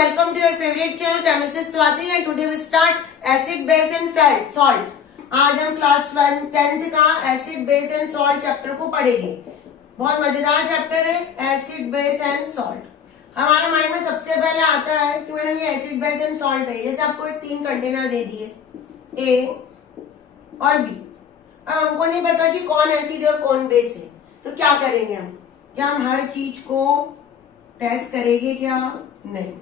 welcome to your favorite channel Chemistry Swati and today we start acid base and salt. आज हम class 10th का acid base and salt chapter को पढ़ेंगे। बहुत मजेदार chapter है एसिड बेस एंड सॉल्ट। हमारे माइंड में सबसे पहले आता है कि मैडम ये एसिड बेस एंड सॉल्ट है। जैसे आपको एक 3 कंटेनर दे दिए ए और बी, अब हमको नहीं पता कि कौन एसिड और कौन बेस है, तो क्या करेंगे हम? क्या हम हर चीज को टेस्ट करेंगे? क्या नहीं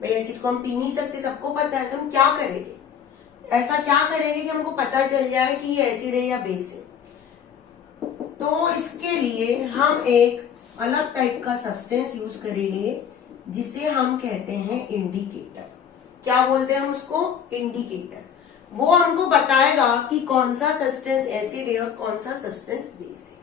भाई, एसिड को हम पी नहीं सकते, सबको पता है। तो हम क्या करेंगे? ऐसा क्या करेंगे कि हमको पता चल जाए कि ये एसिड है या बेस है? तो इसके लिए हम एक अलग टाइप का सब्सटेंस यूज करेंगे जिसे हम कहते हैं इंडिकेटर। क्या बोलते हैं हम उसको? इंडिकेटर। वो हमको बताएगा कि कौन सा सब्सटेंस एसिड है और कौन सा सब्सटेंस बेस है।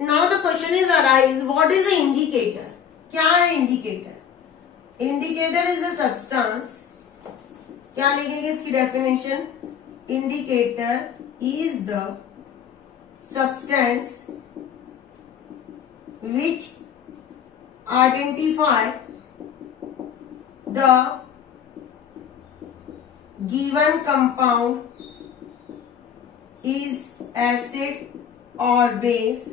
Now the question is arise, what is the indicator? क्या है indicator? Indicator is a substance. क्या लिखेंगे इसकी definition? Indicator is the substance which identify the given compound is acid or base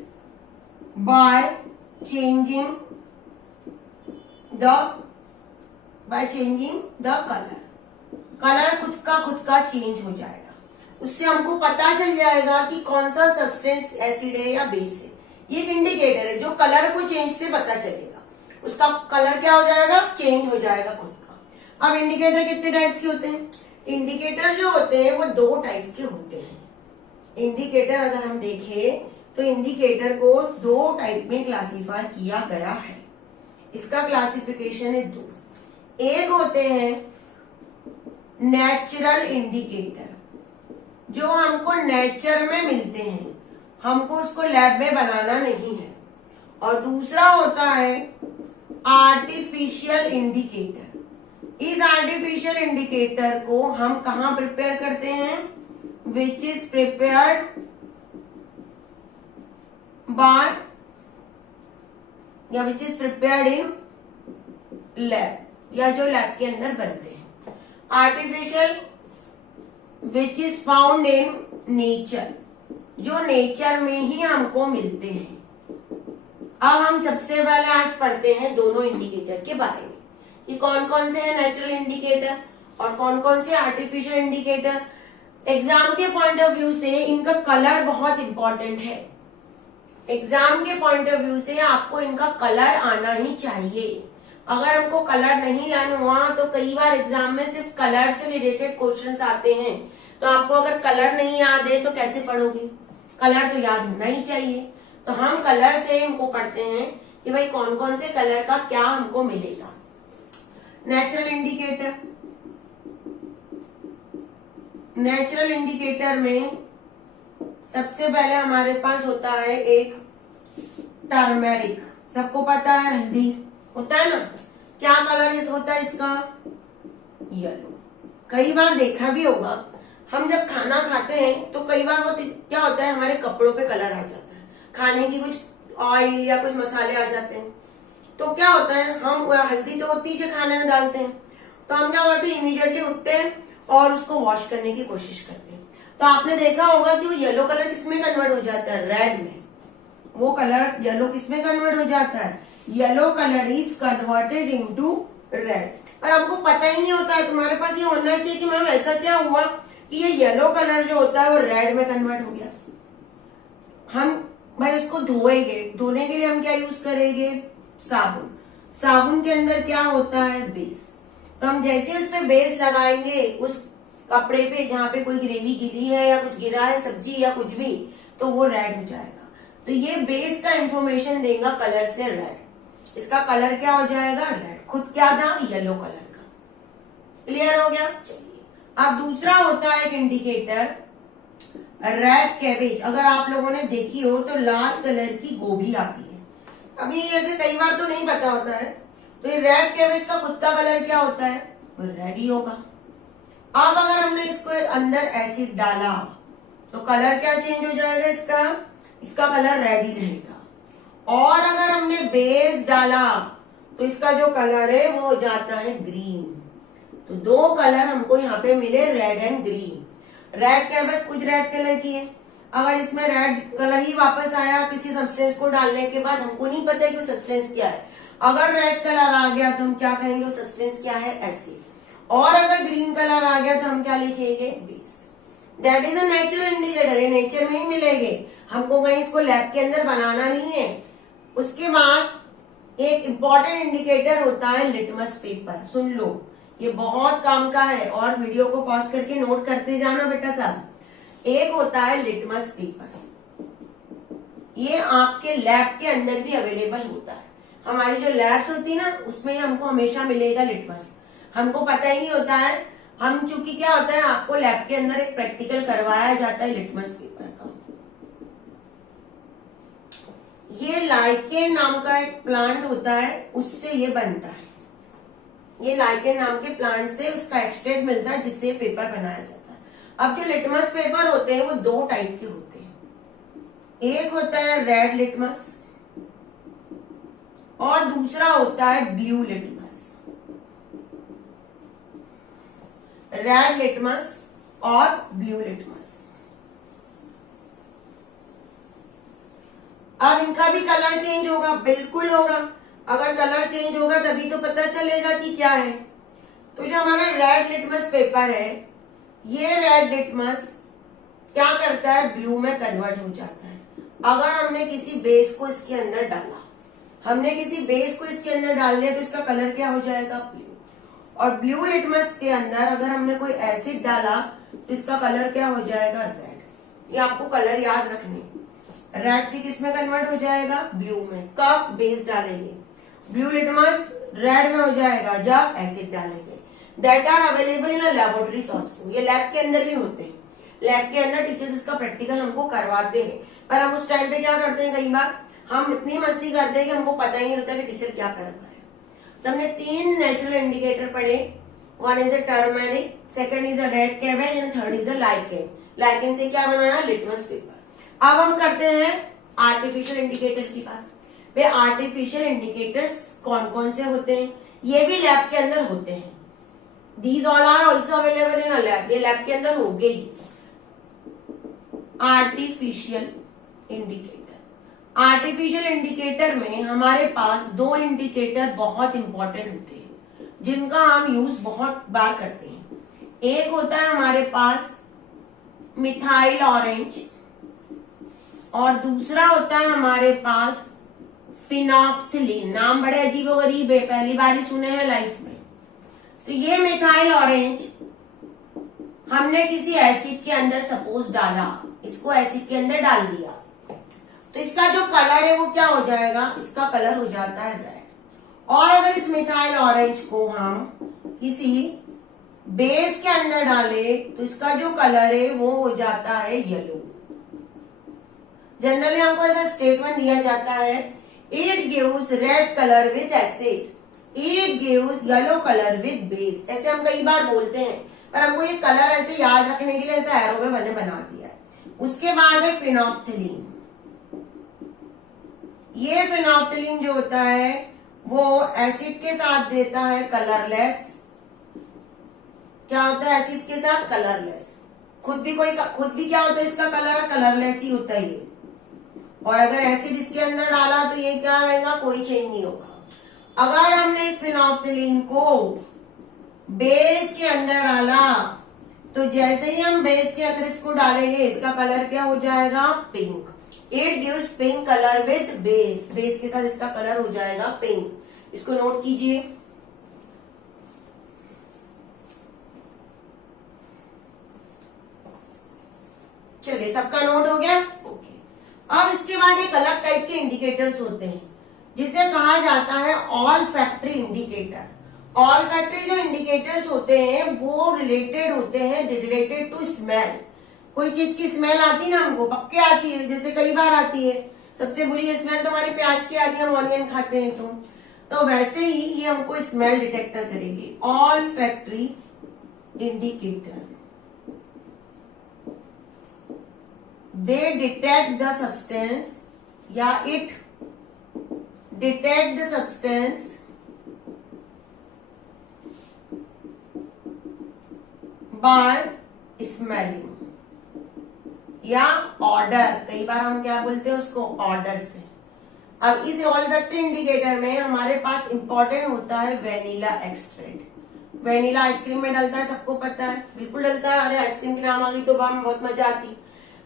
by changing the color. Colour खुद का change हो जाएगा, उससे हमको पता चल जाएगा कि कौन सा सब्सटेंस एसिड है या बेस है। ये एक इंडिकेटर है जो कलर को चेंज से पता चलेगा, उसका कलर क्या हो जाएगा? चेंज हो जाएगा खुद का। अब इंडिकेटर कितने टाइप्स के होते हैं? इंडिकेटर जो होते हैं वो 2 टाइप्स के होते हैं। इंडिकेटर अगर हम देखें तो इंडिकेटर को 2 टाइप में क्लासिफाई किया गया है। इसका क्लासिफिकेशन है 2। एक होते हैं नेचुरल इंडिकेटर, जो हमको नेचर में मिलते हैं, हमको उसको लैब में बनाना नहीं है। और दूसरा होता है आर्टिफिशियल इंडिकेटर। इस आर्टिफिशियल इंडिकेटर को हम कहाँ प्रिपेयर करते हैं? विच इज प्रिपेयर्ड बाय या which is prepared in lab, या जो लैब के अंदर बनते हैं। Artificial which is found in nature, जो नेचर में ही हमको मिलते हैं। अब हम सबसे पहले आज पढ़ते हैं दोनों इंडिकेटर के बारे में कि कौन कौन से हैं नेचुरल इंडिकेटर और कौन कौन से आर्टिफिशियल इंडिकेटर। एग्जाम के पॉइंट ऑफ व्यू से इनका कलर बहुत इंपॉर्टेंट है। एग्जाम के पॉइंट ऑफ व्यू से आपको इनका कलर आना ही चाहिए। अगर हमको कलर नहीं लाना हुआ तो कई बार एग्जाम में सिर्फ कलर से रिलेटेड क्वेश्चंस आते हैं। तो आपको अगर कलर नहीं याद है तो कैसे पढ़ोगे? कलर तो याद होना ही चाहिए। तो हम कलर से इनको पढ़ते हैं कि भाई कौन कौन से कलर का क्या हमको मिलेगा। नेचुरल इंडिकेटर, नेचुरल इंडिकेटर में सबसे पहले हमारे पास होता है एक टर्मेरिक। सबको पता है हल्दी होता है ना। क्या कलर होता है इसका? येलो। कई बार देखा भी होगा, हम जब खाना खाते हैं तो कई बार क्या होता है, हमारे कपड़ों पे कलर आ जाता है, खाने की कुछ ऑयल या कुछ मसाले आ जाते हैं। तो क्या होता है, हम हल्दी तो होती है खाने में डालते हैं, तो हम क्या करते हैं, इमीडिएटली उठते हैं और उसको वॉश करने की कोशिश करते हैं। तो आपने देखा होगा कि वो येलो कलर किसमें कन्वर्ट हो जाता है? रेड में। वो कलर येलो किसमें कन्वर्ट हो जाता है? Yellow colour is converted into red. और हमको पता ही नहीं होता है। तुम्हारे पास ये होना चाहिए कि मैम ऐसा क्या हुआ कि ये येलो कलर जो होता है वो रेड में कन्वर्ट हो गया। हम भाई उसको धोएंगे, धोने के लिए हम क्या यूज करेंगे? साबुन। साबुन के अंदर क्या होता है? बेस। तो हम जैसे उस पे बेस लगाएंगे उस कपड़े पे जहां पे कोई ग्रेवी गिरी है या कुछ गिरा है, सब्जी या कुछ भी, तो वो रेड हो जाएगा। तो ये बेस का इंफॉर्मेशन देगा कलर से रेड। इसका कलर क्या हो जाएगा? रेड। खुद क्या था? येलो कलर का। क्लियर हो गया? चलिए, अब दूसरा होता है एक इंडिकेटर रेड कैबेज। अगर आप लोगों ने देखी हो तो लाल कलर की गोभी आती है। अभी ऐसे कई बार तो नहीं पता होता है। तो ये रेड कैबेज का खुद का कलर क्या होता है? रेड ही होगा। अब अगर हमने इसको अंदर एसिड डाला तो कलर क्या चेंज हो जाएगा इसका कलर रेड ही रहेगा। और अगर हमने बेस डाला तो इसका जो कलर है वो हो जाता है ग्रीन। तो दो कलर हमको यहाँ पे मिले, red and green. Red cabbage कुछ रेड कलर की है, अगर इसमें रेड कलर ही वापस आया किसी सब्सटेंस को डालने के बाद, हमको नहीं पता है कि सब्सटेंस क्या है। अगर रेड कलर आ गया तो हम क्या कहेंगे, वो सब्सटेंस क्या है, एसिड। और अगर ग्रीन कलर आ गया तो हम क्या लिखेंगे, base. That is a natural indicator, ये नेचर में ही मिलेंगे, हमको कहीं इसको लैब के अंदर बनाना नहीं है। उसके बाद एक इंपॉर्टेंट इंडिकेटर होता है लिटमस पेपर। सुन लो, ये बहुत काम का है और वीडियो को पॉज करके नोट करते जाना बेटा साहब। एक होता है लिटमस पेपर, ये आपके लैब के अंदर भी अवेलेबल होता है। हमारी जो लैब्स होती है ना, उसमें हमको हमेशा मिलेगा लिटमस। हमको पता ही नहीं होता है, हम चूंकि क्या होता है, आपको लैब के अंदर एक प्रैक्टिकल करवाया जाता है लिटमस पेपर का। ये लाइकेन नाम का एक प्लांट होता है, उससे ये बनता है। ये लाइकेन नाम के प्लांट से उसका एक्सट्रैक्ट मिलता है, जिससे पेपर बनाया जाता है। अब जो लिटमस पेपर होते हैं वो दो टाइप के होते हैं। एक होता है रेड लिटमस और दूसरा होता है ब्लू लिटमस। रेड लिटमस और ब्लू लिटमस। अब इनका भी कलर चेंज होगा, बिल्कुल होगा। अगर कलर चेंज होगा तभी तो पता चलेगा कि क्या है। तो जो हमारा रेड लिटमस पेपर है, ये रेड लिटमस क्या करता है, ब्लू में कन्वर्ट हो जाता है। अगर हमने किसी बेस को इसके अंदर डाला, हमने किसी बेस को इसके अंदर डाल दिया तो इसका कलर क्या हो जाएगा, ब्लू। और ब्लू लिटमस के अंदर अगर हमने कोई एसिड डाला तो इसका कलर क्या हो जाएगा, रेड। ये आपको कलर याद रखने, रेड से किस में कन्वर्ट हो जाएगा, ब्लू में। कब बेस डालेंगे, ब्लू लिटमस रेड में हो जाएगा जब एसिड डालेंगे। That are available in laboratories also, ये लैब के अंदर भी होते हैं। लैब के अंदर टीचर्स इसका प्रैक्टिकल हमको करवाते हैं, पर हम उस टाइम पे क्या करते हैं, कई बार हम इतनी मस्ती करते हैं कि हमको पता ही नहीं होता कि टीचर क्या करवा रहे हैं। तो हमने तीन नेचुरल इंडिकेटर पढ़े, one is a turmeric, second is a red cabbage and third is a lichen. Lichen से क्या बनाया, लिटमस पेपर। अब हम करते हैं आर्टिफिशियल इंडिकेटर्स की बात। वे आर्टिफिशियल इंडिकेटर्स कौन कौन से होते हैं, ये भी लैब के अंदर होते हैं। These all are also available in a lab, ये लैब के अंदर होंगे ही। आर्टिफिशियल इंडिकेटर, आर्टिफिशियल इंडिकेटर में हमारे पास दो इंडिकेटर बहुत इंपॉर्टेंट होते हैं, जिनका हम यूज बहुत बार करते हैं। एक होता है हमारे पास मिथाइल ऑरेंज और दूसरा होता है हमारे पास फिनोफ्थलीन। नाम बड़े अजीब और गरीब है, पहली बार ही सुने हैं लाइफ में। तो ये मिथाइल ऑरेंज हमने किसी एसिड के अंदर सपोज डाला, इसको एसिड के अंदर डाल दिया, तो इसका जो कलर है वो क्या हो जाएगा, इसका कलर हो जाता है रेड। और अगर इस मिथाइल ऑरेंज को हम किसी बेस के अंदर डाले तो इसका जो कलर है वो हो जाता है येलो। जनरली हमको ऐसा स्टेटमेंट दिया जाता है, it gives red colour with acid, it gives yellow colour with base. ऐसे हम कई बार बोलते हैं, पर हमको ये कलर ऐसे याद रखने के लिए ऐसा एरो में मैंने बना दिया है। उसके बाद है फिनोफ्थलीन। ये फिनोफ्थलीन जो होता है वो एसिड के साथ देता है कलरलेस। क्या होता है एसिड के साथ, कलरलेस। खुद भी क्या होता है, इसका कलर कलरलेस ही होता है ये। और अगर एसिड इसके अंदर डाला तो ये क्या रहेगा, कोई चेंज नहीं होगा। अगर हमने इस फिनोफ्थलीन को बेस के अंदर डाला तो जैसे ही हम बेस के अंदर इसको डालेंगे इसका कलर क्या हो जाएगा, pink. It gives pink colour with base, base के साथ इसका कलर हो जाएगा पिंक। इसको नोट कीजिए। चलिए, सबका नोट हो गया, ओके। अब इसके बाद एक अलग टाइप के इंडिकेटर्स होते हैं जिसे कहा जाता है all factory indicator. All factory जो इंडिकेटर्स होते हैं वो रिलेटेड होते हैं, रिलेटेड टू स्मेल। कोई चीज की स्मेल आती ना हमको, पक्के आती है, जैसे कई बार आती है। सबसे बुरी स्मेल तो हमारी प्याज की आती है, हम ऑनियन खाते हैं तो वैसे ही ये हमको स्मेल डिटेक्टर करेगी। Olfactory indicator, they detect the substance या it detect the substance by smelling या ऑर्डर, कई बार हम क्या बोलते हैं उसको, ऑर्डर से। अब इस ऑल्फैक्टरी इंडिकेटर में हमारे पास इंपॉर्टेंट होता है वेनिला एक्सट्रैक्ट। वेनिला आइसक्रीम में डलता है, सबको पता है, बिल्कुल डलता है। अरे आइसक्रीम की नाम आ गई तो बाम बहुत मजा आती।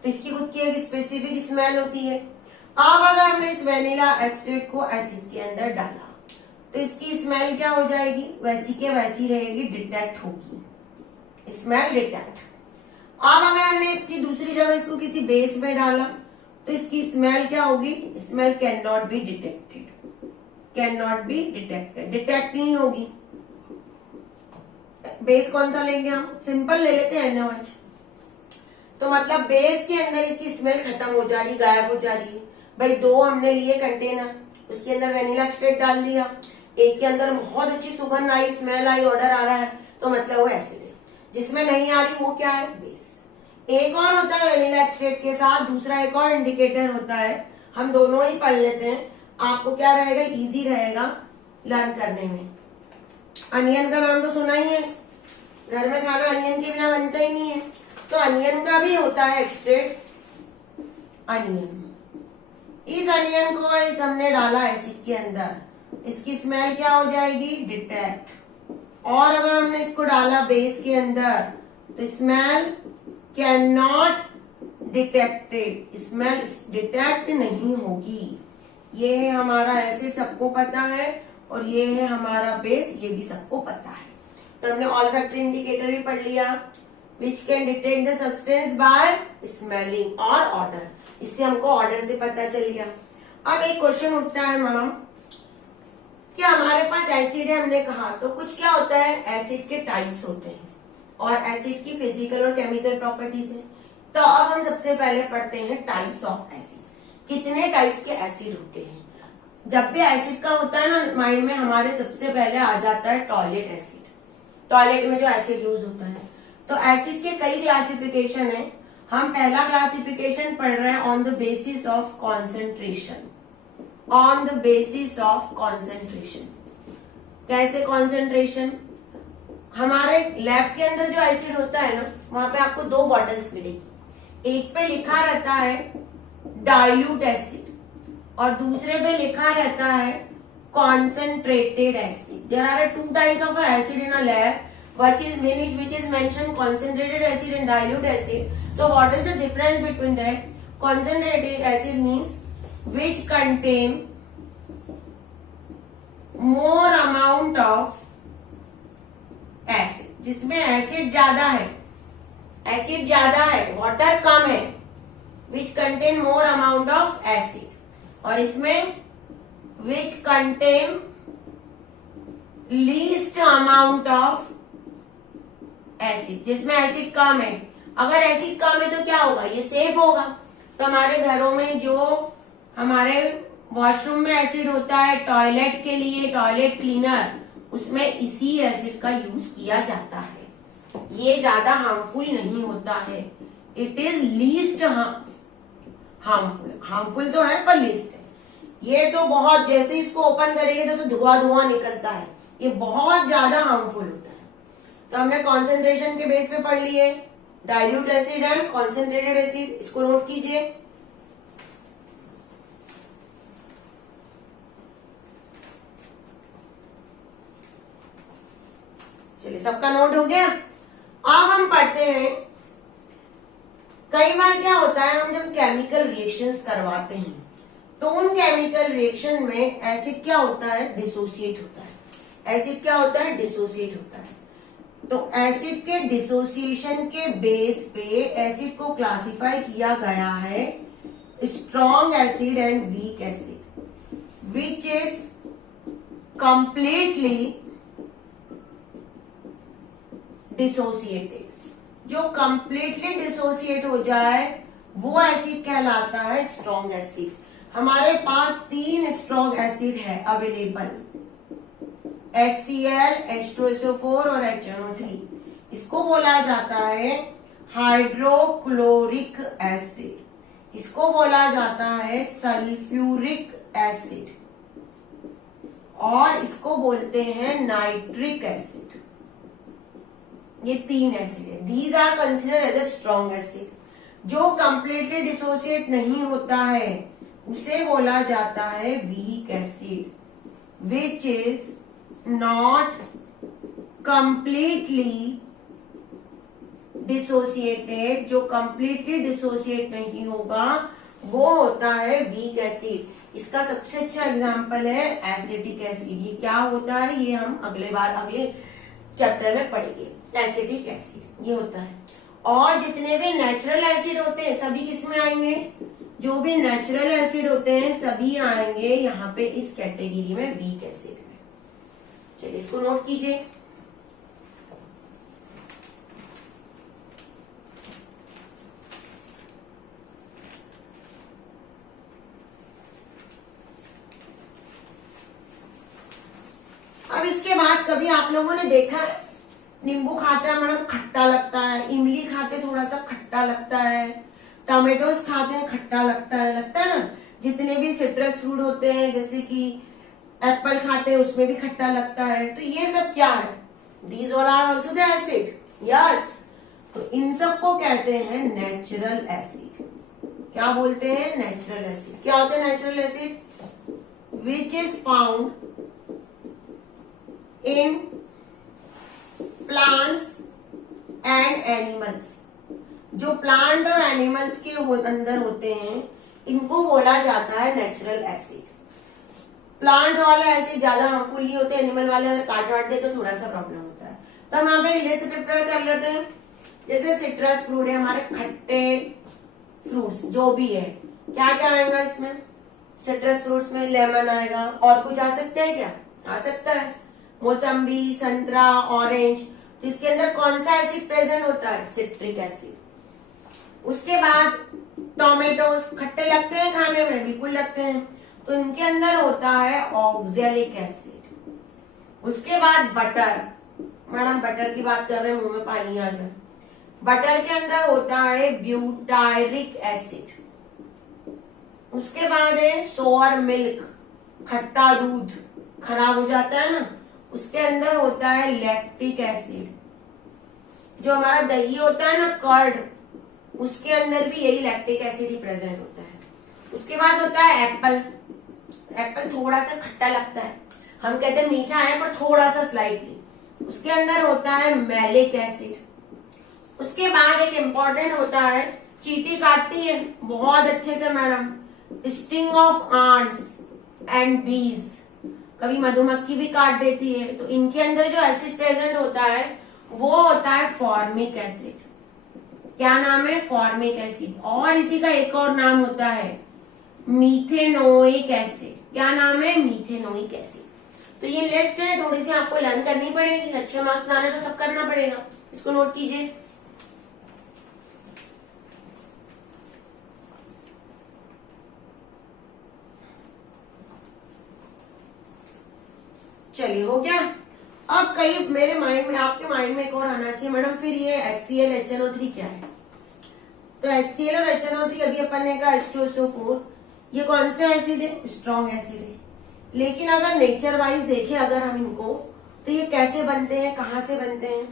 तो इसकी खुद की एक स्पेसिफिक स्मेल होती है। अब अगर हमने इस वेनिला एक्सट्रैक्ट को एसिड के अंदर डाला तो इसकी स्मेल क्या हो जाएगी, वैसी के वैसी रहेगी, डिटेक्ट होगी, स्मेल डिटेक्ट। अब अगर हमने इसकी दूसरी जगह इसको किसी बेस में डाला तो इसकी स्मेल क्या होगी, smell can not be detected, can not be detected, detect नहीं होगी। बेस कौन सा लेंगे हम, सिंपल ले लेते हैं NaOH। तो मतलब बेस के अंदर इसकी स्मेल खत्म हो जा रही, गायब हो जा रही है। भाई दो हमने लिए कंटेनर, उसके अंदर वेनिला एक्सट्रैक्ट डाल दिया, एक के अंदर बहुत अच्छी सुगंध आई, स्मेल आई, ऑर्डर आ रहा है, तो मतलब वो एसिड है। जिसमें नहीं आ रही वो क्या है, बेस। एक और होता है वेनिला एक्सट्रैक्ट के साथ दूसरा एक और इंडिकेटर होता है, हम दोनों ही पढ़ लेते हैं, आपको क्या रहेगा, इजी रहेगा लर्न करने में। अनियन का नाम तो सुना ही है, घर में खाना अनियन के बिना बनता ही नहीं है। तो अनियन का भी होता है एक्सट्रैक्ट, अनियन। इस अनियन को इस हमने डाला एसिड के अंदर, इसकी स्मेल क्या हो जाएगी, डिटेक्ट। और अगर हमने इसको डाला बेस के अंदर तो smell can not detected, smell detect नहीं होगी। ये है हमारा एसिड, सबको पता है, और ये है हमारा बेस, ये भी सबको पता है। तो हमने ऑल्फैक्टरी इंडिकेटर भी पढ़ लिया, which can detect the substance by smelling और ऑर्डर। इससे हमको ऑर्डर से पता चल गया। अब एक क्वेश्चन उठता है मैम कि हमारे पास एसिड है, हमने कहा, तो कुछ क्या होता है, एसिड के टाइप्स होते हैं और एसिड की फिजिकल और केमिकल प्रॉपर्टीज है। तो अब हम सबसे पहले पढ़ते हैं टाइप्स ऑफ एसिड। कितने टाइप्स के एसिड होते हैं। जब भी एसिड का होता है ना माइंड में, हमारे सबसे पहले आ जाता है टॉयलेट एसिड, टॉयलेट में जो एसिड यूज होता है। तो एसिड के कई क्लासिफिकेशन है। हम पहला क्लासिफिकेशन पढ़ रहे हैं on the basis of concentration, on the basis of concentration. कैसे कॉन्सेंट्रेशन, हमारे लैब के अंदर जो एसिड होता है ना, वहां पे आपको दो बॉटल्स मिलेगी। एक पे लिखा रहता है डाइल्यूट एसिड और दूसरे पे लिखा रहता है concentrated acid. There are two types of acid in a lab, which is mentioned concentrated acid and dilute acid. So what is the difference between that? Concentrated acid means which contain more amount of acid, जिसमें acid ज्यादा है, acid ज्यादा है, water कम है, which contain more amount of acid. और इसमें which contain least amount of acid, जिसमें acid कम है। अगर एसिड कम है तो क्या होगा, ये सेफ होगा। तो हमारे घरों में जो हमारे वॉशरूम में एसिड होता है टॉयलेट के लिए, टॉयलेट क्लीनर, उसमें इसी एसिड का यूज किया जाता है। ये ज्यादा हार्मफुल नहीं होता है, it is least harmful. Harmful तो है पर लीस्ट है। ये तो बहुत, जैसे इसको ओपन करेंगे तो धुआं निकलता है, ये बहुत ज्यादा हार्मफुल होता है। तो हमने कॉन्सेंट्रेशन के बेस पे पढ़ लिए dilute acid and concentrated acid, इसको नोट कीजिए। चलिए, सबका नोट हो गया। अब हम पढ़ते हैं, कई बार क्या होता है, हम जब केमिकल रिएक्शंस करवाते हैं तो उन केमिकल रिएक्शन में एसिड क्या होता है, डिसोसिएट होता है। एसिड क्या होता है, डिसोसिएट होता है। तो एसिड के डिसोसिएशन के बेस पे एसिड को क्लासिफाई किया गया है strong acid and week acid, which is completely dissociated. जो कंप्लीटली डिसोसिएट हो जाए वो एसिड कहलाता है स्ट्रॉन्ग एसिड। हमारे पास 3 स्ट्रॉन्ग एसिड है अवेलेबल, HCl, H2SO4 और HNO3। इसको बोला जाता है हाइड्रोक्लोरिक एसिड। इसको बोला जाता है सल्फ्यूरिक एसिड और इसको बोलते हैं नाइट्रिक एसिड। ये 3 एसिड है। These are considered as a strong acid. जो कंप्लीटली डिसोसिएट नहीं होता है उसे बोला जाता है weak acid, which is not completely dissociated. जो कंप्लीटली डिसोसिएट नहीं होगा वो होता है वीक एसिड। इसका सबसे अच्छा एग्जांपल है एसिटिक एसिड। ये क्या होता है ये हम अगले चैप्टर में पढ़ेंगे। एसिटिक एसिड ये होता है। और जितने भी नेचुरल एसिड होते हैं सभी किसमें आएंगे? जो भी नेचुरल एसिड होते हैं सभी आएंगे यहाँ पे इस कैटेगरी में, वीक एसिड में। चलिए इसको नोट कीजिए। अब इसके बाद कभी आप लोगों ने देखा है नींबू खाते हैं मैडम खट्टा लगता है, इमली खाते थोड़ा सा खट्टा लगता है, टमाटोस खाते हैं खट्टा लगता है ना। जितने भी सिट्रस फ्रूट होते हैं जैसे कि एप्पल खाते हैं उसमें भी खट्टा लगता है। तो ये सब क्या है? These all are also the acid. Yes, तो इन सब को कहते हैं नेचुरल एसिड। क्या बोलते हैं? Natural acid. क्या होते हैं natural acid? Which is found in plants and animals. जो प्लांट और एनिमल्स के अंदर होते हैं इनको बोला जाता है नेचुरल एसिड। प्लांट वाला एसिड ज्यादा हार्मफुल नहीं होते, एनिमल वाले अगर काट दे तो थोड़ा सा प्रॉब्लम होता है। तो हम यहाँ पे लिस्ट प्रिपेयर कर लेते हैं। जैसे सिट्रस फ्रूट है, हमारे खट्टे फ्रूट्स जो भी है, क्या क्या आएगा इसमें? सिट्रस फ्रूट्स में लेमन आएगा। और कुछ आ सकते हैं क्या? आ सकता है मौसम्बी, संतरा, ऑरेंज। तो इसके अंदर कौन सा एसिड प्रेजेंट होता है? Citric acid. उसके बाद टोमेटोस खट्टे लगते हैं खाने में? बिल्कुल लगते हैं। तो इनके अंदर होता है ऑक्जेलिक एसिड। उसके बाद बटर, मैडम बटर की बात कर रहे हैं मुंह में पानी आ गया। बटर के अंदर होता है ब्यूटायरिक एसिड। उसके बाद है सोअर मिल्क, खट्टा दूध खराब हो जाता है ना, उसके अंदर होता है लैक्टिक एसिड। जो हमारा दही होता है ना, कर्ड, उसके अंदर भी यही लैक्टिक एसिड ही प्रेजेंट होता है। उसके बाद होता है एप्पल। एप्पल थोड़ा सा खट्टा लगता है, हम कहते हैं मीठा है पर थोड़ा सा स्लाइटली। उसके अंदर होता है मैलिक एसिड। उसके बाद एक इम्पॉर्टेंट होता है, चींटी काटती है बहुत अच्छे से madam, sting of ants and bees. कभी मधुमक्खी भी काट देती है। तो इनके अंदर जो एसिड प्रेजेंट होता है वो होता है फॉर्मिक एसिड। क्या नाम है? Formic acid. और इसी का एक और नाम होता है मीथेनोइक एसिड। क्या नाम है? Methanoic acid. तो ये लिस्ट है, थोड़ी सी आपको लर्न करनी पड़ेगी। अच्छे मार्क्स लाने तो सब करना पड़ेगा। इसको नोट कीजिए। चलिए हो गया। अब कई मेरे माइंड में, आपके माइंड में एक और आना चाहिए, मैडम फिर ये HCl HNO3 क्या है? तो HCl और HNO3 अभी अपन ने कहा H2SO4, ये कौन सा एसिड है? स्ट्रॉन्ग एसिड है। लेकिन अगर नेचर वाइज देखें अगर हम इनको, तो ये कैसे बनते हैं, कहाँ से बनते हैं?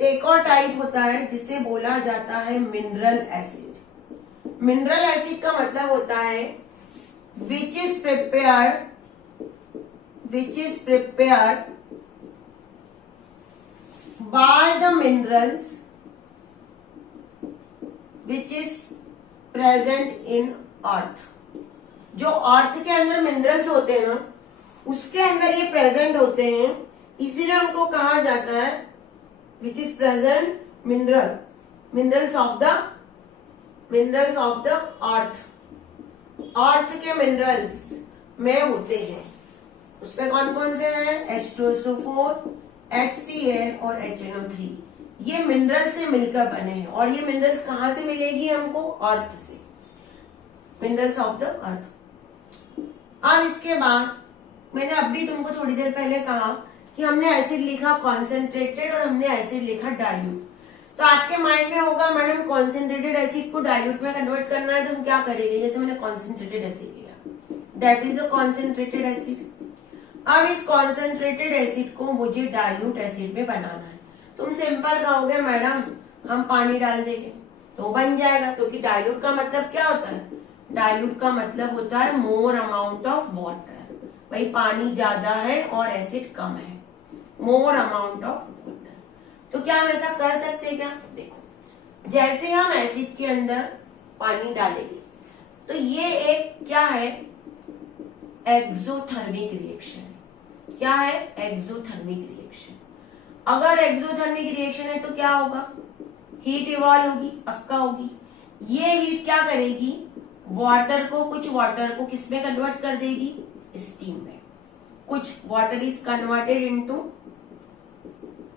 तो एक और टाइप होता है जिसे बोला जाता है मिनरल एसिड। मिनरल एसिड का मतलब होता है which is prepared by the minerals which is present in earth। जो अर्थ के अंदर मिनरल्स होते हैं ना, उसके अंदर ये प्रेजेंट होते हैं, इसीलिए उनको कहा जाता है which is present minerals of the earth. Earth के मिनरल्स में होते हैं। उसमें कौन कौन से हैं? H2SO4, HCl और HNO3। ये मिनरल से मिलकर बने हैं। और ये मिनरल्स कहाँ से मिलेगी हमको? अर्थ से, मिनरल्स ऑफ द अर्थ। अब इसके बाद मैंने अभी तुमको थोड़ी देर पहले कहा कि हमने एसिड लिखा कॉन्सेंट्रेटेड और हमने एसिड लिखा डाइल्यूट। तो आपके माइंड में होगा मैडम कॉन्सेंट्रेटेड एसिड को डाइल्यूट में कन्वर्ट करना है तो हम क्या करेंगे, जैसे मैंने कॉन्सेंट्रेटेड एसिड लिया, that is a concentrated acid. अब इस कॉन्सेंट्रेटेड एसिड को मुझे डाइल्यूट एसिड में बनाना है। तुम सिंपल कहोगे मैडम हम पानी डाल देंगे तो बन जाएगा, क्योंकि डाइल्यूट का मतलब क्या होता है, डाइल्यूट का मतलब होता है मोर अमाउंट ऑफ वाटर। भाई पानी ज्यादा है और एसिड कम है, मोर अमाउंट ऑफ वाटर। तो क्या हम ऐसा कर सकते हैं क्या, देखो जैसे हम एसिड के अंदर पानी डालेंगे तो ये एक क्या है, एक्सोथर्मिक रिएक्शन। क्या है, एक्सोथर्मिक रिएक्शन। अगर एक्सोथर्मिक रिएक्शन है तो क्या होगा, हीट इवॉल्व होगी, पक्का होगी। ये हीट क्या करेगी, वाटर को, कुछ वाटर को किस में कन्वर्ट कर देगी, स्टीम में। कुछ water is converted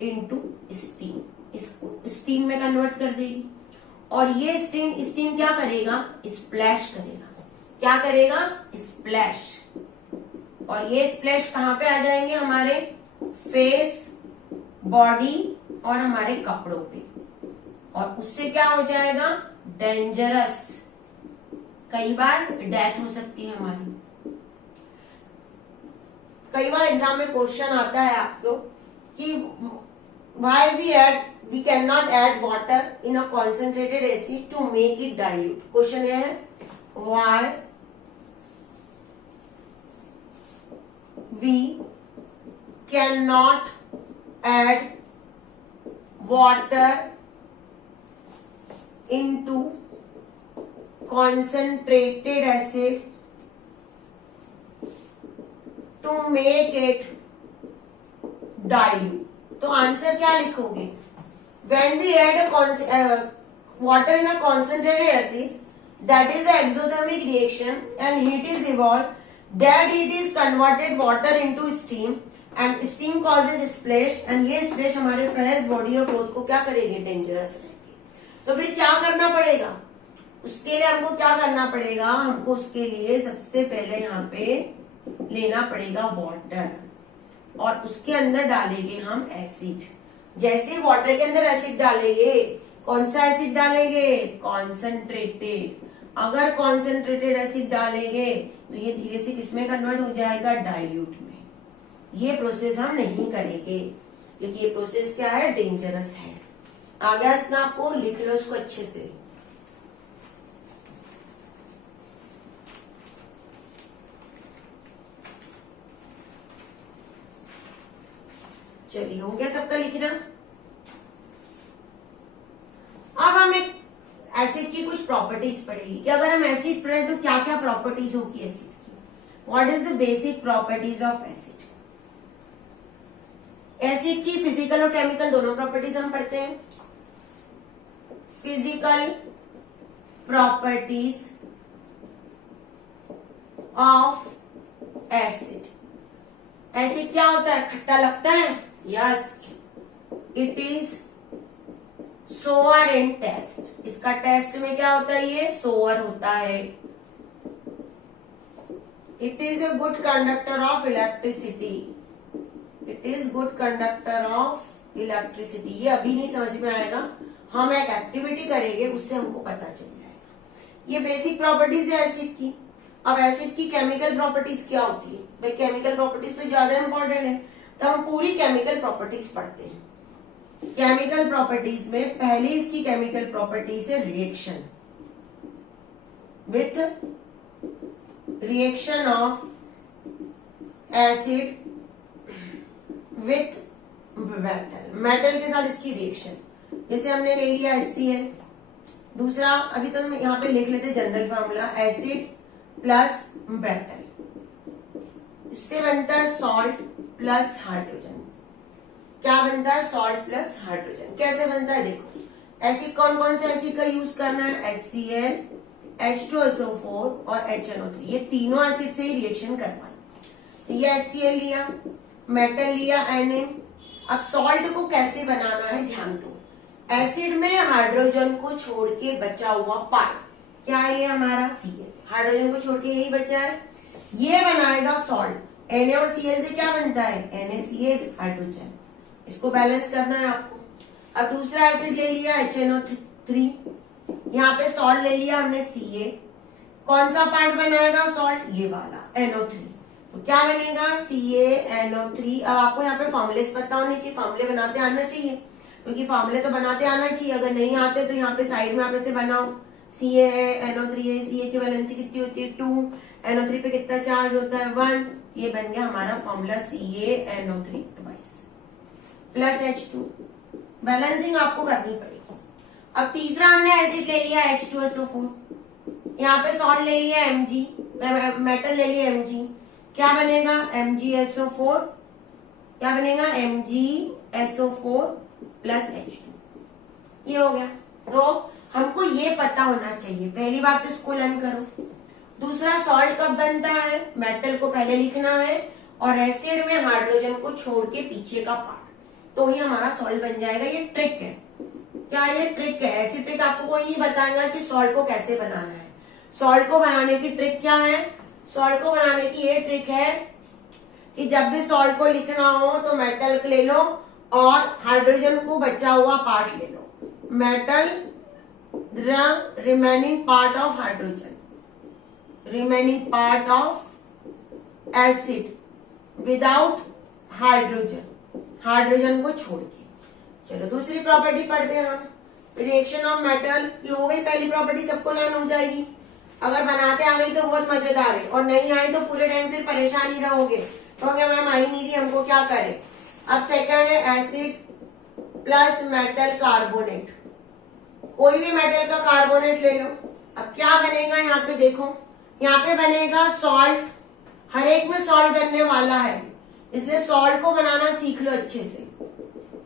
into steam, इसको स्टीम में कन्वर्ट कर देगी। और ये स्टीम क्या करेगा, स्प्लैश करेगा। क्या करेगा, स्प्लैश। और ये स्प्लैश कहां पे आ जाएंगे, हमारे फेस, बॉडी और हमारे कपड़ों पे। और उससे क्या हो जाएगा, डेंजरस, कई बार डेथ हो सकती है हमारी। कई बार एग्जाम में क्वेश्चन आता है आपको कि why we can not add water in a concentrated acid to make it dilute. Question ये है, why we can not add water into concentrated acid to make it dilute। तो आंसर क्या लिखोगे, when we add water in a concentrated acid, that is an exothermic reaction and heat is evolved, that heat is converted water into steam and steam causes splash and ये splash हमारे face, body और cloth को क्या करेगी, dangerous. तो फिर क्या करना पड़ेगा, उसके लिए हमको क्या करना पड़ेगा, हमको उसके लिए सबसे पहले यहाँ पे लेना पड़ेगा वाटर और उसके अंदर डालेंगे हम एसिड। जैसे वाटर के अंदर एसिड डालेंगे, कौन सा एसिड डालेंगे, कॉन्सेंट्रेटेड। अगर कॉन्सेंट्रेटेड एसिड डालेंगे तो ये धीरे से किसमें कन्वर्ट हो जाएगा, डाइल्यूट में। ये प्रोसेस हम नहीं करेंगे क्योंकि ये प्रोसेस क्या है, डेंजरस है। आ गया इसमें, आपको लिख लो इसको अच्छे से। चलिए हो गया सबका लिखना। अब हम एक एसिड की कुछ प्रॉपर्टीज पढ़ेगी कि अगर हम एसिड पढ़े तो क्या क्या प्रॉपर्टीज होगी एसिड की। What is the basic properties of acid. Acid की फिजिकल और केमिकल दोनों प्रॉपर्टीज हम पढ़ते हैं। Physical properties of acid. Acid क्या होता है, खट्टा लगता है, yes, it is sour in taste. इसका टेस्ट में क्या होता है, ये सोअर होता है। It is a good conductor of electricity. It is good conductor of electricity. ये अभी नहीं समझ में आएगा, हम एक एक्टिविटी करेंगे उससे हमको पता चल जाएगा। ये बेसिक प्रॉपर्टीज है एसिड की। अब एसिड की केमिकल प्रॉपर्टीज क्या होती है, भाई केमिकल प्रॉपर्टीज तो ज्यादा इंपॉर्टेंट है, तो हम पूरी केमिकल प्रॉपर्टीज पढ़ते हैं। केमिकल प्रॉपर्टीज में पहली इसकी केमिकल प्रॉपर्टीज है reaction with reaction of acid with metal. Metal के साथ इसकी रिएक्शन, जैसे हमने ले लिया HCl। दूसरा अभी तो हम यहाँ पे लिख लेते general formula, acid plus metal, इससे बनता है सॉल्ट प्लस हाइड्रोजन। क्या बनता है, सॉल्ट प्लस हाइड्रोजन। कैसे बनता है देखो, एसिड कौन कौन से एसिड का यूज करना है, HCl, H2SO4 और HNO3। ये तीनों एसिड से ही रिएक्शन करवाए। तो ये HCl लिया, मेटल लिया Na। अब सॉल्ट को कैसे बनाना है ध्यान दो। एसिड में हाइड्रोजन को छोड़ के बचा हुआ पार्ट, क्या है ये हमारा Cl, हाइड्रोजन को छोड़ के यही बचा है, ये बनाएगा सॉल्ट। Na और Cl से क्या बनता है, NaCl, हाइड्रोजन। इसको बैलेंस करना है आपको। अब दूसरा एसिड ले लिया HNO3, यहाँ पे सॉल्ट ले लिया हमने Ca, कौन सा पार्ट बनाएगा सॉल्ट, ये वाला NO3, तो क्या बनेगा CaNO3। अब आपको यहाँ पे फॉर्मुलेस पता होने चाहिए, फॉर्मुले बनाते आना चाहिए, क्योंकि फॉर्मुले तो बनाते आना चाहिए, अगर नहीं आते तो यहाँ पे साइड में आप ऐसे बनाओ, Ca है NO3 है, Ca की वैलेंसी कितनी होती है 2, NO3 पे कितना चार्ज होता है 1, ये बन गया हमारा formula CaNO3 twice plus H2। Balancing आपको करनी पड़ेगी। अब तीसरा हमने एसिड ले लिया H2SO4, यहाँ पे सॉल्ट ले लिया Mg, मेटल ले लिया Mg, क्या बनेगा MgSO4, क्या बनेगा MgSO4 प्लस H2, ये हो गया। तो हमको ये पता होना चाहिए, पहली बात तो इसको लर्न करो। दूसरा सॉल्ट कब बनता है, मेटल को पहले लिखना है और एसिड में हाइड्रोजन को छोड़ के पीछे का पार्ट, तो ही हमारा सॉल्ट बन जाएगा। ये ट्रिक है, क्या ये ट्रिक है, ऐसी ट्रिक आपको कोई नहीं बताएगा कि सॉल्ट को कैसे बनाना है। सॉल्ट को बनाने की ट्रिक क्या है, सॉल्ट को बनाने की ये ट्रिक है कि जब भी सॉल्ट को लिखना हो तो मेटल ले लो और हाइड्रोजन को बचा हुआ पार्ट ले लो, metal the remaining part of hydrogen, remaining part of acid without hydrogen, hydrogen को छोड़ के। चलो दूसरी प्रॉपर्टी पढ़ते हैं हम, रिएक्शन ऑफ मेटल, ये हो गई पहली प्रॉपर्टी, सबको लर्न हो जाएगी। अगर बनाते आ गई तो बहुत मजेदार है, और नहीं आई तो पूरे टाइम फिर परेशान ही रहोगे, क्योंकि मैम आई नहीं रही, हमको क्या करें। अब सेकंड है एसिड प्लस मेटल कार्बोनेट, कोई भी मेटल का कार्बोनेट ले लो। अब क्या बनेगा, यहाँ पे देखो, यहाँ पे बनेगा सॉल्ट, हर एक में सॉल्ट बनने वाला है, इसलिए सॉल्ट को बनाना सीख लो अच्छे से,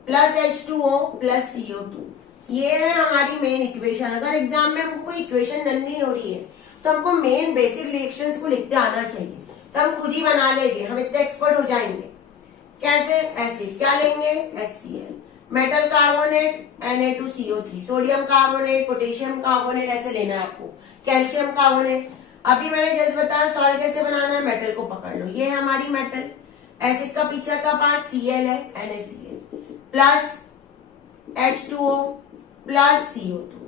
प्लस H2O प्लस CO2, ये है हमारी मेन इक्वेशन। अगर एग्जाम में हमको कोई इक्वेशन रन नहीं हो रही है तो हमको मेन बेसिक रिएक्शंस को लिखते आना चाहिए, तो हम खुद ही बना लेंगे, हम इतने एक्सपर्ट हो जाएंगे। कैसे, एसिड क्या लेंगे HCl, metal carbonate Na2CO3, sodium carbonate, potassium carbonate ऐसे लेना है आपको, कैल्शियम कार्बोनेट। अभी मैंने जैसे बताया सॉल्ट कैसे बनाना है, मेटल को पकड़ लो, ये है हमारी मेटल, एसिड का पीछे का पार्ट Cl है NaCl plus H2O plus CO2।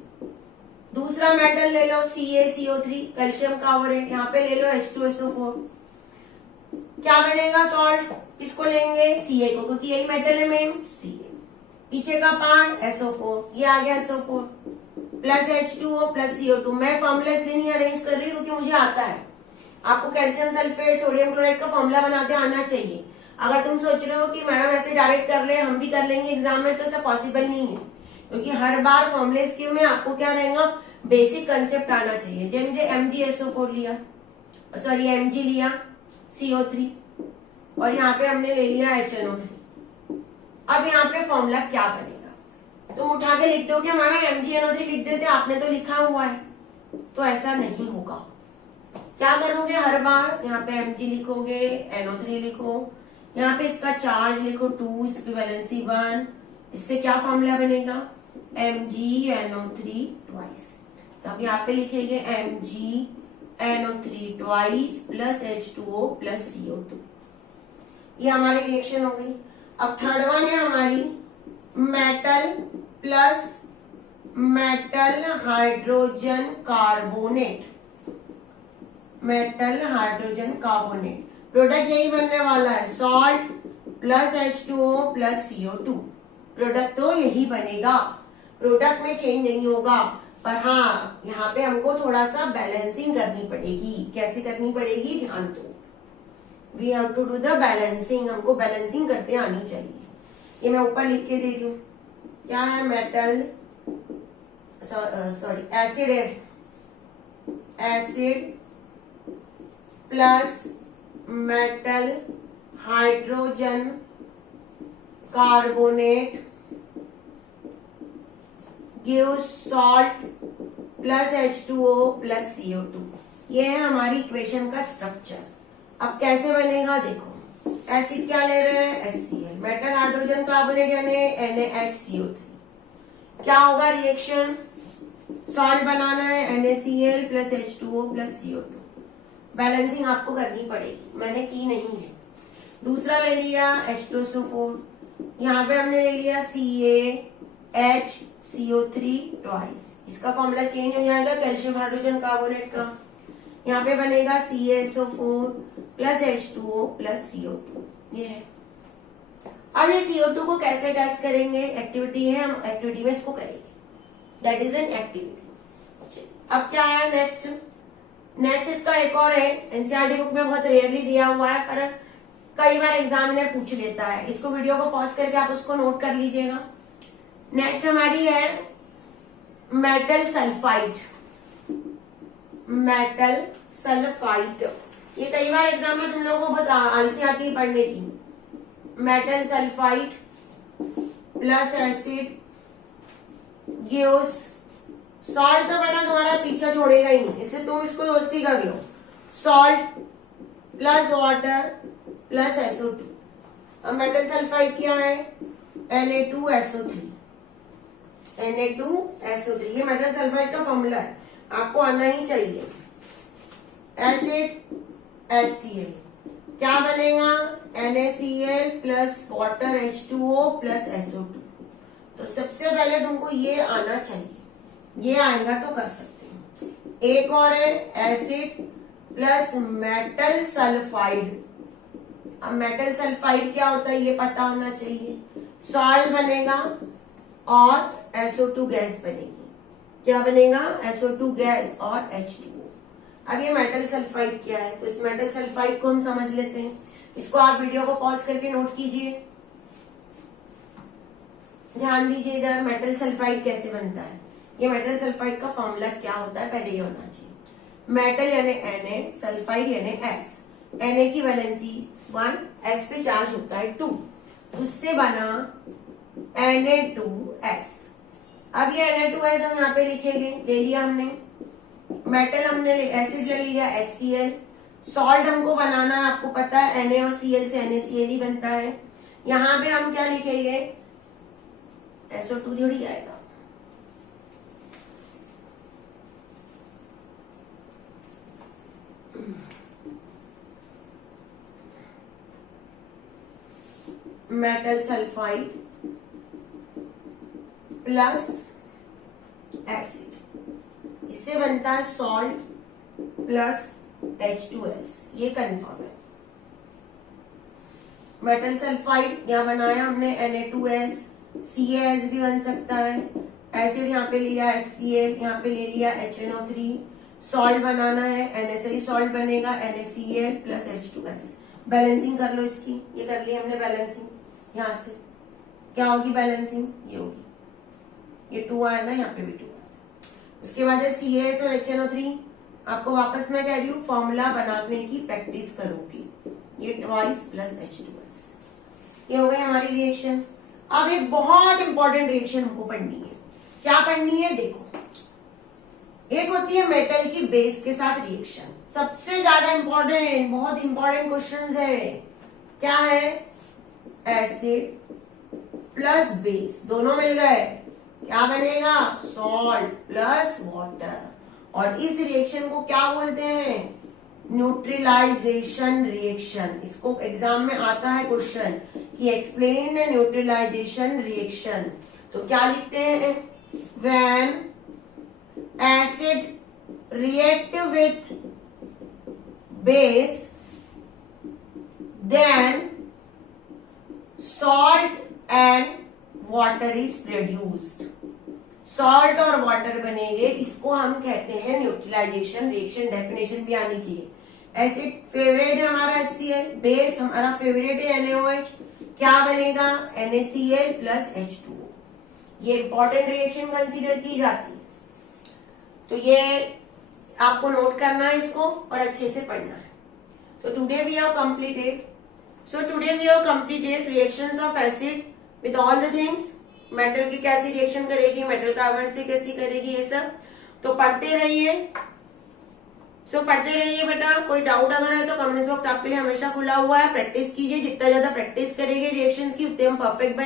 दूसरा मेटल ले लो CaCO3, कैल्शियम कार्बोनेट, यहाँ पे ले लो H2SO4, क्या बनेगा सॉल्ट, किसको लेंगे Ca को, क्योंकि यही मेटल है मेन, Ca, पीछे का पार्ट SO4, ये आ गया SO4 plus H2O plus CO2। मैं फॉर्मूला इसलिए नहीं अरेंज कर रही क्योंकि मुझे आता है, आपको कैल्शियम सल्फेट सोडियम क्लोराइड का फॉर्मूला बनाते आना चाहिए। अगर तुम सोच रहे हो कि मैडम ऐसे डायरेक्ट कर ले, हम भी कर लेंगे एग्जाम में, तो ऐसा पॉसिबल नहीं है, क्योंकि हर बार फॉर्मूले स्कीम में आपको क्या रहेगा, बेसिक कंसेप्ट आना चाहिए। जैसे MgSO4 लिया, सॉरी Mg लिया CO3, और यहाँ पे हमने ले लिया HNO3। अब यहाँ पे फॉर्मूला क्या बनेगा, तुम उठा के लिखते हो कि हमारा MgNO3 लिख देते, आपने तो लिखा हुआ है, तो ऐसा नहीं होगा। क्या करोगे, हर बार यहाँ पे Mg लिखोगे, NO3 लिखो, यहाँ पे इसका चार्ज लिखो 2, इसकी वैलेंसी 1, इससे क्या फॉर्मूला बनेगा MgNO3 ट्वाइस। तो अब यहाँ पे लिखेंगे MgNO3 twice plus H2O plus CO2, ये हमारी रिएक्शन हो गई। अब थर्ड वन है हमारी metal plus metal hydrogen carbonate, metal hydrogen carbonate, product यही बनने वाला है, salt plus H2O plus CO2, product तो यही बनेगा, प्रोडक्ट में चेंज नहीं होगा। पर हाँ, यहाँ पे हमको थोड़ा सा बैलेंसिंग करनी पड़ेगी। कैसे करनी पड़ेगी, ध्यान दो, we have to do the balancing, हमको बैलेंसिंग करते आनी चाहिए। ये मैं ऊपर लिख के दे रही हूँ, क्या है, मेटल सॉरी एसिड है, acid plus metal hydrogen carbonate gives salt plus H2O plus CO2, ये है हमारी इक्वेशन का स्ट्रक्चर। अब कैसे बनेगा देखो, एसिड क्या ले रहे हैं HCl, मेटल हाइड्रोजन कार्बोनेट यानी NaHCO3, क्या होगा रिएक्शन, सॉल्ट बनाना है NaCl plus H2O plus CO2, balancing आपको करनी पड़ेगी, मैंने की नहीं है। दूसरा ले लिया H2SO4, यहाँ पे हमने ले लिया HCO3 ट्वाइस। इसका फॉर्मूला चेंज हो जाएगा कैल्शियम हाइड्रोजन कार्बोनेट का। यहाँ पे बनेगा CaSO4 plus H2O plus CO2। ये है। अब ये CO2 को कैसे टेस्ट करेंगे? एक्टिविटी है, हम एक्टिविटी में इसको करेंगे। That is an activity. अब क्या है नेक्स्ट इसका एक और है, एनसीईआरटी बुक में बहुत रेयरली दिया हुआ है पर कई बार एग्जामिनर पूछ लेता है। इसको वीडियो को पॉज करके आप उसको नोट कर लीजिएगा। नेक्स्ट हमारी है मेटल सल्फाइड। मेटल सल्फाइड ये कई बार एग्जाम में तुम लोगों को बहुत आंसर आती है पढ़ने की। Metal sulphide plus acid gives salt. तो बेटा तुम्हारा पीछा छोड़ेगा ही नहीं, इसलिए तुम इसको दोस्ती कर लो। Salt plus water plus SO2। अब मेटल सल्फाइड क्या है? Na2SO3। Na2SO3 ये मेटल सल्फाइड का फॉर्मूला है, आपको आना ही चाहिए। एसिड HCl क्या बनेगा? NaCl plus water H2O plus SO2। तो सबसे पहले तुमको ये आना चाहिए, ये आएगा तो कर सकते हैं। एक और है एसिड प्लस मेटल सल्फाइड। अब मेटल सल्फाइड क्या होता है ये पता होना चाहिए। सॉल्ट बनेगा और SO2 गैस बनेगी। क्या बनेगा? SO2 गैस और H2O। अब ये मेटल सल्फाइड क्या है? तो इस मेटल सल्फाइड को हम समझ लेते हैं। इसको आप वीडियो को पॉज करके नोट कीजिए, ध्यान दीजिए इधर। मेटल सल्फाइड कैसे बनता है? ये मेटल सल्फाइड का फॉर्मूला क्या होता है पहले ये होना चाहिए। मेटल यानी Na, सल्फाइड यानी S। Na की वैलेंसी 1, S पे चार्ज होता है 2, उससे बना Na2S। अब ये Na2S हम यहाँ पे लिखेंगे, ले लिया हमने। मेटल हमने एसिड ले लिया HCl। सॉल्ट हमको बनाना है, आपको पता है Na और Cl से NaCl ही बनता है। यहाँ पे हम क्या लिखेंगे? SO2 जुड़ जाएगा। मेटल सल्फाइड प्लस एसिड, इससे बनता है सॉल्ट प्लस H2S। ये कंफर्म है। मेटल सल्फाइड यहाँ बनाया हमने Na2S, CaS भी बन सकता है। एसिड यहाँ पे लिया HCl, यहाँ पे ले लिया HNO3। सॉल्ट बनाना है, NaCl सॉल्ट बनेगा NaCl प्लस H2S। बैलेंसिंग कर लो इसकी, ये कर ली हमने बैलेंसिंग। यहाँ से क्या होगी बैलेंसिंग? ये होगी, ये 2 आएगा, यहाँ पे भी 2। उसके बाद है CaS और HNO3। आपको वापस मैं कह रही हूँ फॉर्मूला बनाने की प्रैक्टिस करोगी। ये ट्वाइस प्लस H2S। ये हो गई हमारी रिएक्शन। अब एक बहुत इंपॉर्टेंट रिएक्शन हमको पढ़नी है। क्या पढ़नी है? देखो, एक होती है मेटल की बेस के साथ रिएक्शन, सबसे ज्यादा इंपॉर्टेंट, बहुत इंपॉर्टेंट क्वेश्चन है। क्या है? एसिड प्लस बेस दोनों मिल गए, क्या बनेगा? Salt plus water. और इस रिएक्शन को क्या बोलते हैं? Neutralisation reaction. इसको एग्जाम में आता है क्वेश्चन कि एक्सप्लेन न्यूट्रलाइजेशन रिएक्शन। तो क्या लिखते हैं? When acid react with base then salt and water is produced। Salt और वाटर बनेंगे, इसको हम कहते हैं न्यूट्रलाइजेशन रिएक्शन। डेफिनेशन भी आनी चाहिए। एसिड फेवरेट है हमारा HCl, बेस हमारा फेवरेट है NaOH। क्या बनेगा? NaCl plus H2O। ये इंपॉर्टेंट रिएक्शन कंसीडर की जाती है। तो ये आपको नोट करना है इसको और अच्छे से पढ़ना है। तो today we have completed reactions of acid with all the things. Metal की कैसी रिएक्शन करेगी, मेटल कार्बन से कैसी करेगी, ये सब तो पढ़ते रहिए। पढ़ते रहिए बेटा। कोई डाउट अगर है तो कमेंट बॉक्स आपके लिए हमेशा खुला हुआ है। प्रैक्टिस कीजिए, जितना ज्यादा प्रैक्टिस करेंगे रिएक्शंस की उतने हम परफेक्ट बने।